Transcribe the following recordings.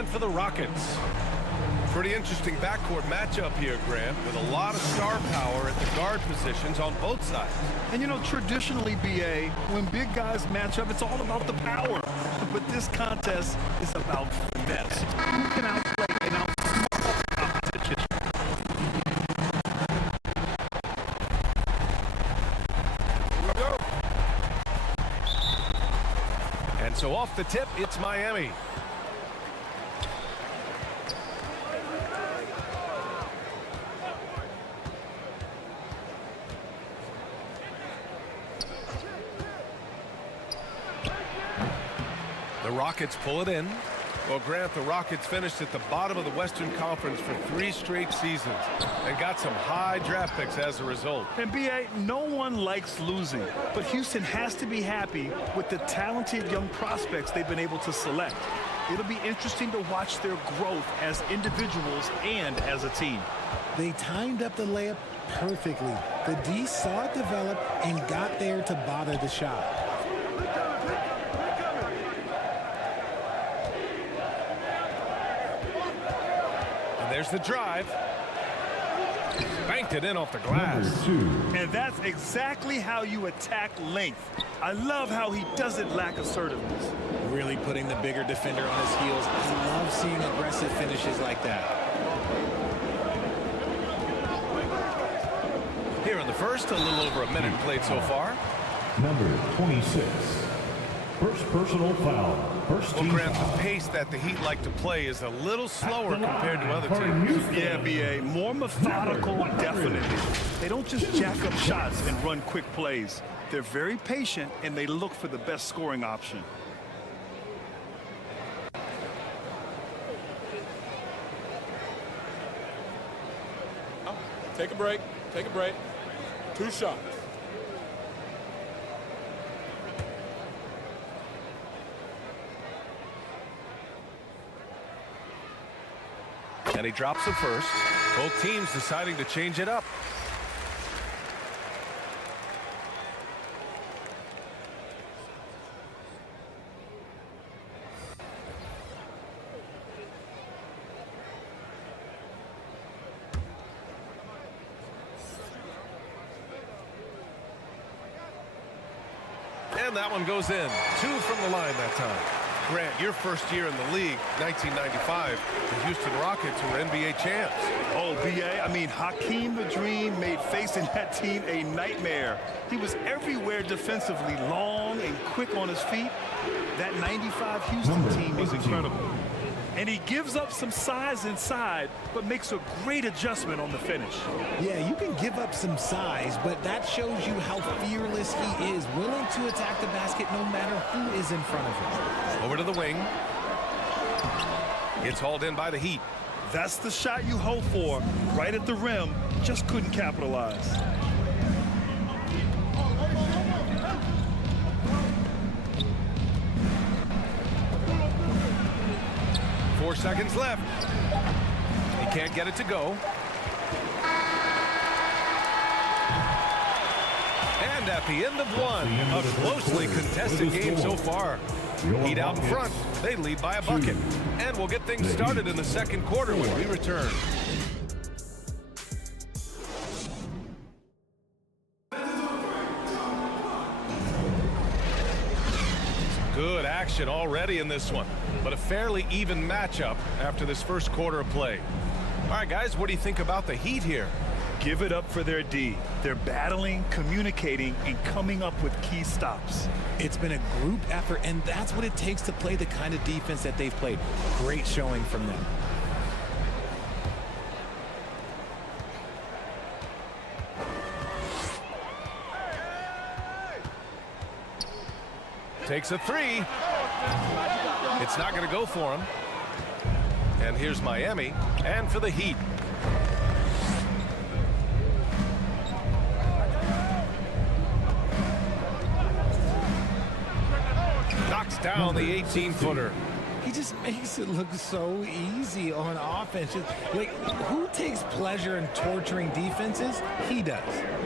And for the Rockets. Pretty interesting backcourt matchup here, Grant, with a lot of star power at the guard positions on both sides. And, you know, traditionally, B.A., when big guys match up, it's all about the power. But this contest is about finesse. Who can outplay and outsmart the competition? Here we go. And so off the tip, it's Miami. The Rockets pull it in. Well, Grant, the Rockets finished at the bottom of the Western Conference for 3 straight seasons and got some high draft picks as a result. And B.A., no one likes losing, but Houston has to be happy with the talented young prospects they've been able to select. It'll be interesting to watch their growth as individuals and as a team. They timed up the layup perfectly. The D saw it develop and got there to bother the shot. There's the drive. Banked it in off the glass. And that's exactly how you attack length. I love how he doesn't lack assertiveness. Really putting the bigger defender on his heels. I love seeing aggressive finishes like that. Here in the first, a little over a minute played so far. Number 26. First personal foul. First team Grant, foul. the pace that the Heat like to play is a little slower compared to other teams. Yeah, B.A., more methodical, definitely. They don't just jack up shots and run quick plays. They're very patient, and they look for the best scoring option. Take a break. Take a break. 2 shots. And he drops the first. Both teams deciding to change it up. And that one goes in. 2 from the line that time. Grant, your first year in the league, 1995, the Houston Rockets were NBA champs. Oh, B.A., I mean, Hakeem the Dream made facing that team a nightmare. He was everywhere defensively, long and quick on his feet. That 95 Houston team was incredible. And he gives up some size inside, but makes a great adjustment on the finish. Yeah, you can give up some size, but that shows you how fearless he is, willing to attack the basket no matter who is in front of him. Over to the wing. It's hauled in by the Heat. That's the shot you hope for, right at the rim, just couldn't capitalize. Four seconds left. He can't get it to go. And at the end of one, a closely contested game so far. Heat out in front. They lead by a bucket. And we'll get things started in the second quarter when we return. Good action already in this one, but a fairly even matchup after this first quarter of play. All right, guys, what do you think about the Heat here? Give it up for their D. They're battling, communicating, and coming up with key stops. It's been a group effort, and that's what it takes to play the kind of defense that they've played. Great showing from them. Takes a three. It's not going to go for him. And here's Miami, and for the Heat. Knocks down the 18-footer. He just makes it look so easy on offense. Like, who takes pleasure in torturing defenses? He does.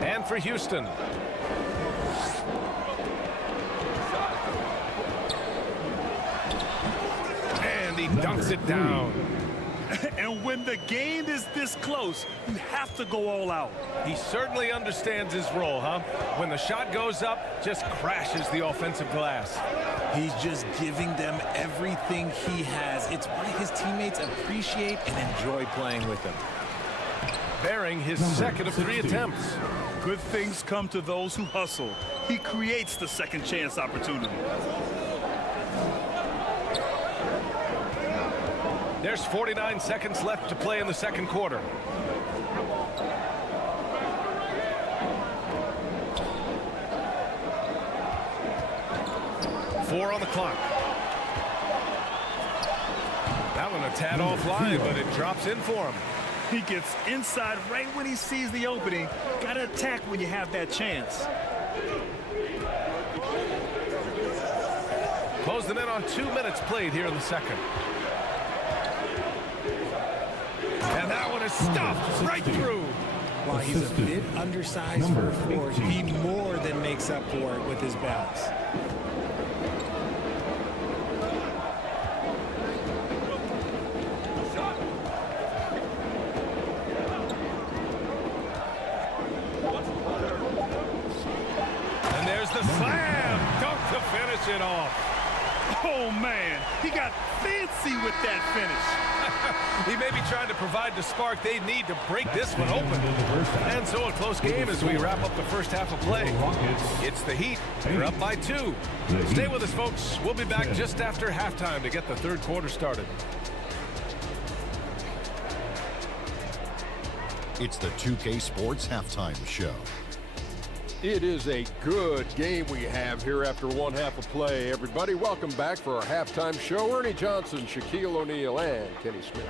And for Houston. He he dunks it down. And when the game is this close, you have to go all out. He certainly understands his role, huh? When the shot goes up, just crashes the offensive glass. He's just giving them everything he has. It's why his teammates appreciate and enjoy playing with him. Bearing his second of 3 attempts. Good things come to those who hustle. He creates the second chance opportunity. There's 49 seconds left to play in the second quarter. Four on the clock. That one a tad offline, but it drops in for him. He gets inside right when he sees the opening. Gotta attack when you have that chance. Closing in on 2 minutes played here in the second. And that one is stuffed right through. While he's a bit undersized for a forward, he more than makes up for it with his bounce. And there's the slam dunk to finish it off. Oh, man, he got fancy with that finish. He may be trying to provide the spark they need to break this one open. And so a close game as we wrap up the first half of play. It's the Heat. They're up by 2. Stay with us, folks. We'll be back just after halftime to get the third quarter started. It's the 2K Sports Halftime Show. It is a good game we have here after one half of play. Everybody, welcome back for our halftime show. Ernie Johnson, Shaquille O'Neal, and Kenny Smith.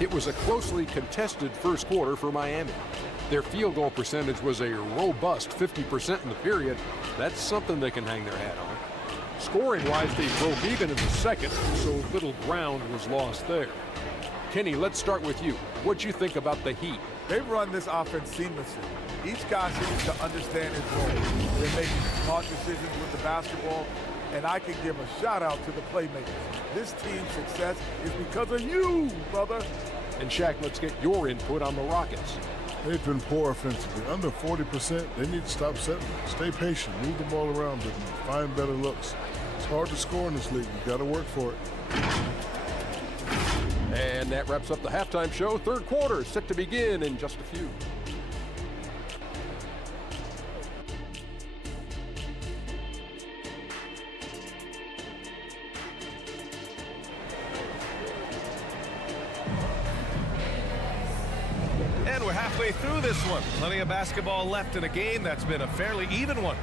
It was a closely contested first quarter for Miami. Their field goal percentage was a robust 50% in the period. That's something they can hang their hat on. Scoring-wise, they broke even in the second, so little ground was lost there. Kenny, let's start with you. What'd you think about the Heat? They run this offense seamlessly. Each guy seems to understand his role. They're making smart decisions with the basketball, and I can give a shout out to the playmakers. This team's success is because of you, brother. And Shaq, let's get your input on the Rockets. They've been poor offensively. Under 40%, they need to stop settling. Stay patient, move the ball around, but find better looks. It's hard to score in this league. You got to work for it. And that wraps up the halftime show. Third quarter is set to begin in just a few. And we're halfway through this one. Plenty of basketball left in a game that's been a fairly even one.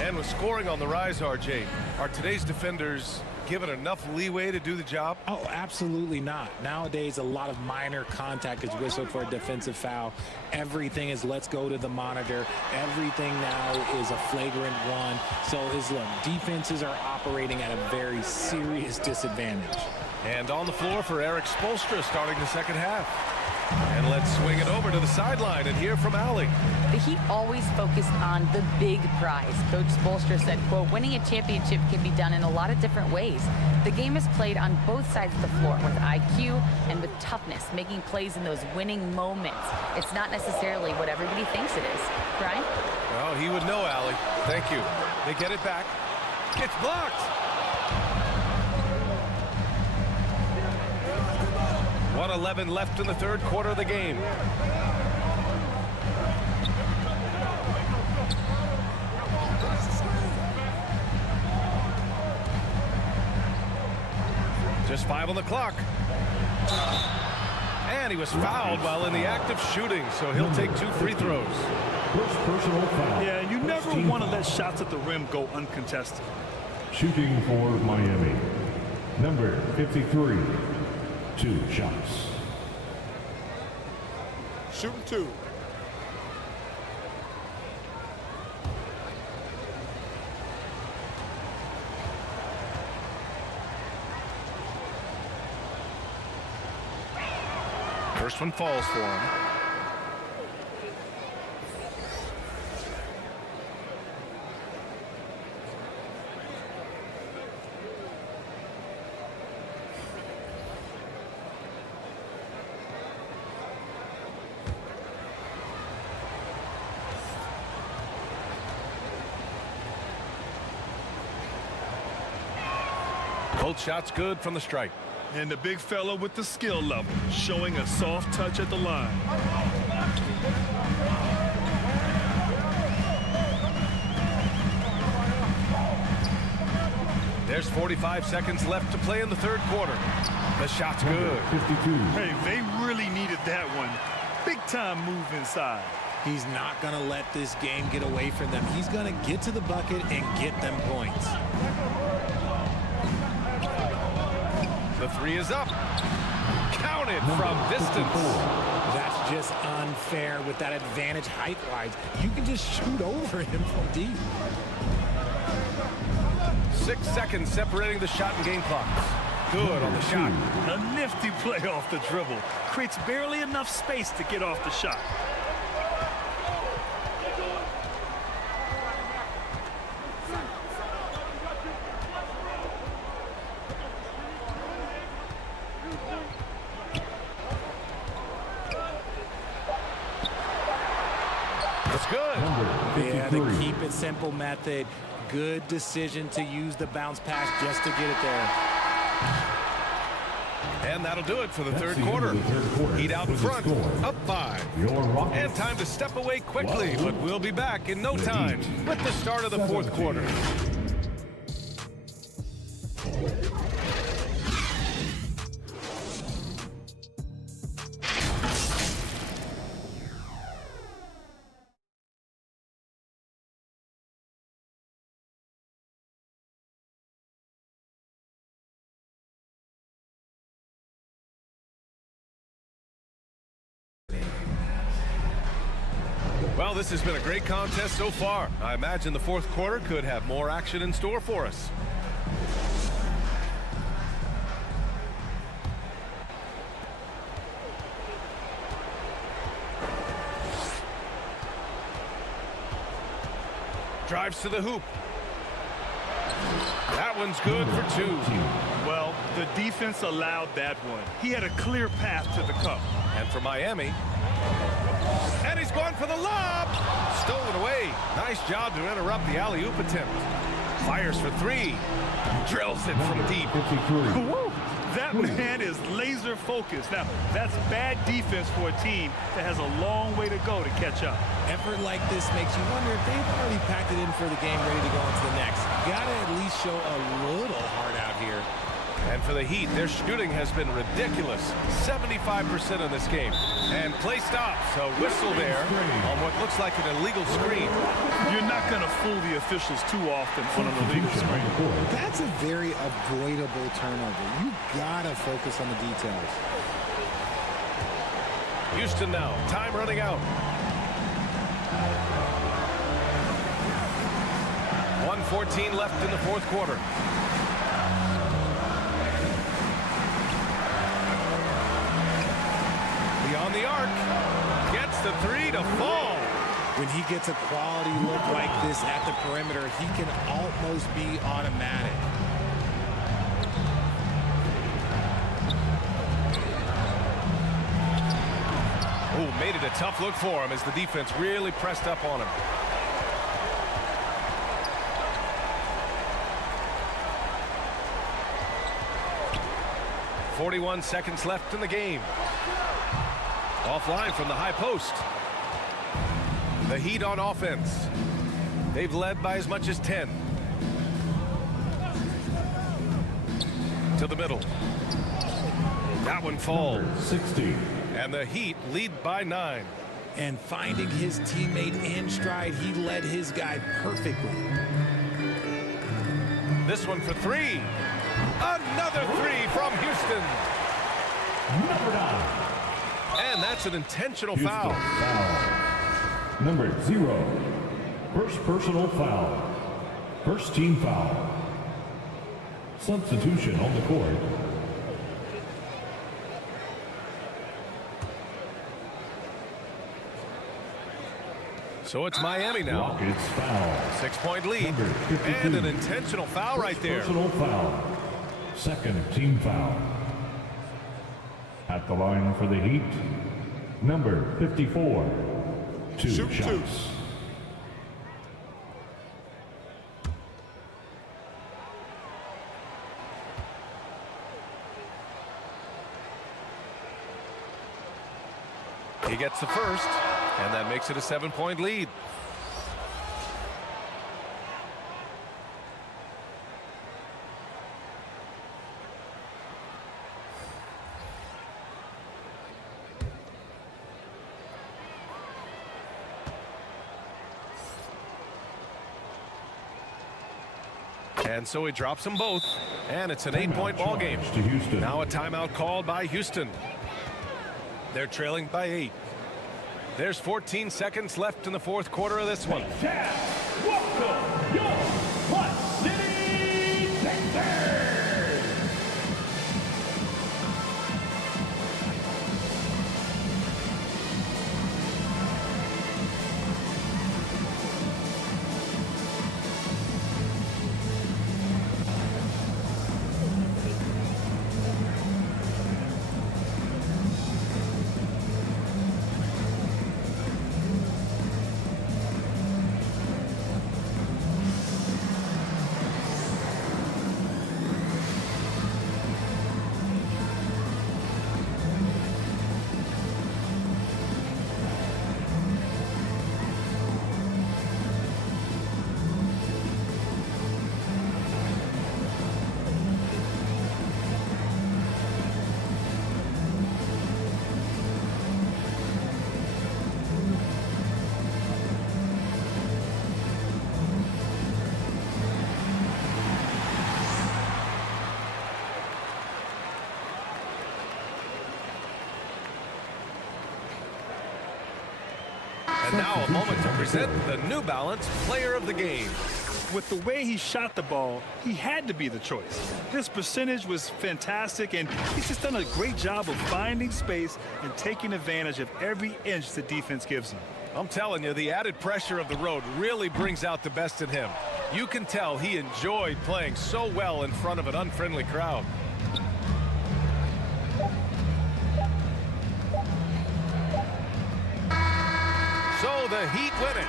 And with scoring on the rise, RJ, are today's defenders given enough leeway to do the job? Oh, absolutely not. Nowadays, a lot of minor contact is whistled for a defensive foul. Everything is let's go to the monitor. Everything now is a flagrant one. So look, defenses are operating at a very serious disadvantage. And on the floor for Eric Spoelstra starting the second half. And let's swing it over to the sideline and hear from Allie. The Heat always focus on the big prize. Coach Spoelstra said, quote, winning a championship can be done in a lot of different ways. The game is played on both sides of the floor with IQ and with toughness, making plays in those winning moments. It's not necessarily what everybody thinks it is. Brian? Well, he would know, Allie. Thank you. They get it back. It's blocked. 1:11 left in the third quarter of the game. Just 5 on the clock. And he was fouled while in the act of shooting, so he'll take 2 free throws. First personal foul. Yeah, you never First team want to foul. let shots at the rim go uncontested. Shooting for Miami. Number 53. 2 shots. Shooting 2. First one falls for him. Both shots good from the stripe. And the big fella with the skill level, showing a soft touch at the line. There's 45 seconds left to play in the third quarter. The shot's good. 52. Hey, they really needed that one. Big time move inside. He's not going to let this game get away from them. He's going to get to the bucket and get them points. The three is up. Counted from distance. That's just unfair with that advantage height-wise. You can just shoot over him from deep. 6 seconds separating the shot and game clocks. Good on the shot. A nifty play off the dribble. Creates barely enough space to get off the shot. That's good. Yeah, the keep it simple method. Good decision to use the bounce pass just to get it there. And that'll do it for the third quarter. Heat out in front, up 5. And time to step away quickly, but we'll be back in no time with the start of the fourth quarter. Well, this has been a great contest so far. I imagine the fourth quarter could have more action in store for us. Drives to the hoop. That one's good for 2. Well, the defense allowed that one. He had a clear path to the cup. And for Miami. And he's going for the lob. Stolen away. Nice job to interrupt the alley-oop attempt. Fires for 3. Drills it from deep. Woo! That man is laser focused. Now, that's bad defense for a team that has a long way to go to catch up. Effort like this makes you wonder if they've already packed it in for the game, ready to go into the next. Got to at least show a little heart out here. And for the Heat, their shooting has been ridiculous. 75% in this game. And play stops. A whistle there on what looks like an illegal screen. You're not going to fool the officials too often on an illegal screen. That's a very avoidable turnover. You got to focus on the details. Houston now. Time running out. 1:14 left in the fourth quarter. On the arc, gets the 3 to fall. When he gets a quality look like this at the perimeter, he can almost be automatic. Oh, made it a tough look for him as the defense really pressed up on him. .41 seconds left in the game. Offline from the high post. The Heat on offense. They've led by as much as 10. To the middle. That one falls. 60. And the Heat lead by 9. And finding his teammate in stride, he led his guy perfectly. This one for 3. Another 3 from Houston. Number 9. And that's an intentional Houston foul. Number 0. First personal foul. First team foul. Substitution on the court. So it's Miami now. Rockets foul. 6-point lead. And an intentional foul right there. Personal foul. Second team foul. At the line for the Heat, number 54. 2 Shoot shots. 2. He gets the first, and that makes it a 7-point lead. And so he drops them both, and it's an 8-point ball game. Now a timeout called by Houston. They're trailing by 8. There's 14 seconds left in the fourth quarter of this one. Welcome your Plus City Texans. And now a moment to present the New Balance Player of the Game. With the way he shot the ball, he had to be the choice. His percentage was fantastic, and he's just done a great job of finding space and taking advantage of every inch the defense gives him. I'm telling you, the added pressure of the road really brings out the best in him. You can tell he enjoyed playing so well in front of an unfriendly crowd. So the Heat win it.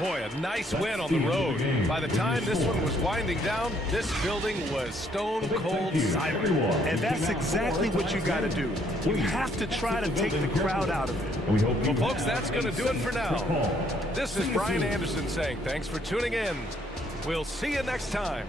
Boy, a nice win on the road. By the time this one was winding down, this building was stone cold silent. And that's exactly what you got to do. You have to try to take the crowd out of it. Well, folks, that's going to do it for now. This is Brian Anderson saying thanks for tuning in. We'll see you next time.